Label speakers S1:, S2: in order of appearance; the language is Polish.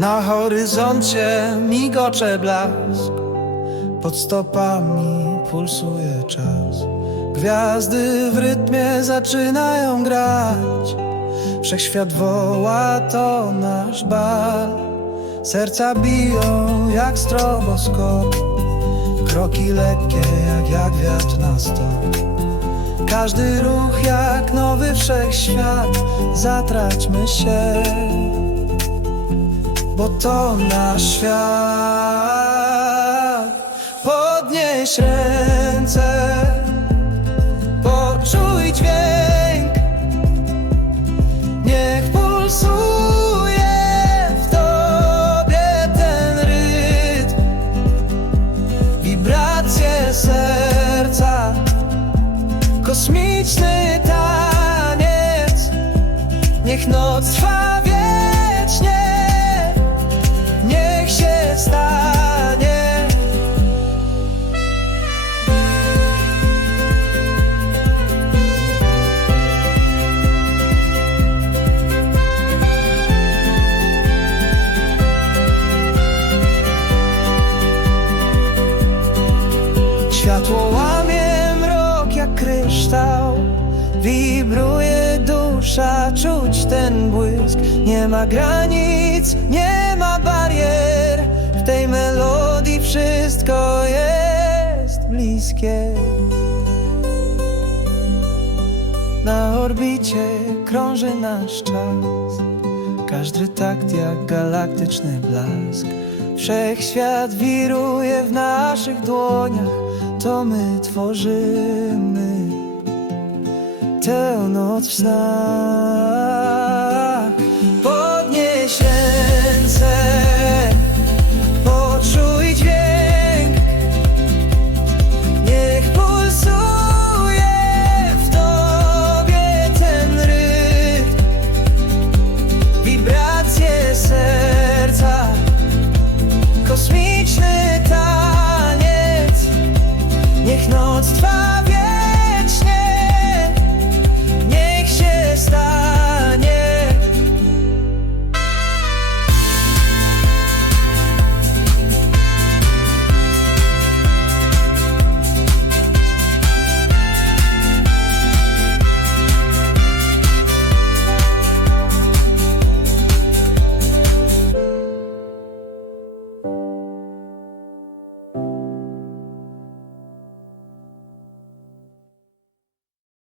S1: Na horyzoncie migocze blask Pod stopami pulsuje czas. Gwiazdy w rytmie zaczynają grać. Wszechświat woła, to nasz bal. Serca biją jak stroboskop. Kroki lekkie jak, jak wiatr na stop. Każdy ruch jak nowy wszechświat. Zatraćmy się Bo to nasz świat. Podnieś ręce Poczuj dźwięk. Niech pulsuje w tobie ten rytm. Wibracje serca Kosmiczny taniec. Niech noc trwa Światło łamie mrok jak kryształ. Wibruje dusza, czuć ten błysk. Nie ma granic, nie ma barier. W tej melodii wszystko jest bliskie. Na orbicie krąży nasz czas. Każdy takt jak galaktyczny blask. Wszechświat wiruje w naszych dłoniach To my tworzymy. Tę noc w niech noc trwa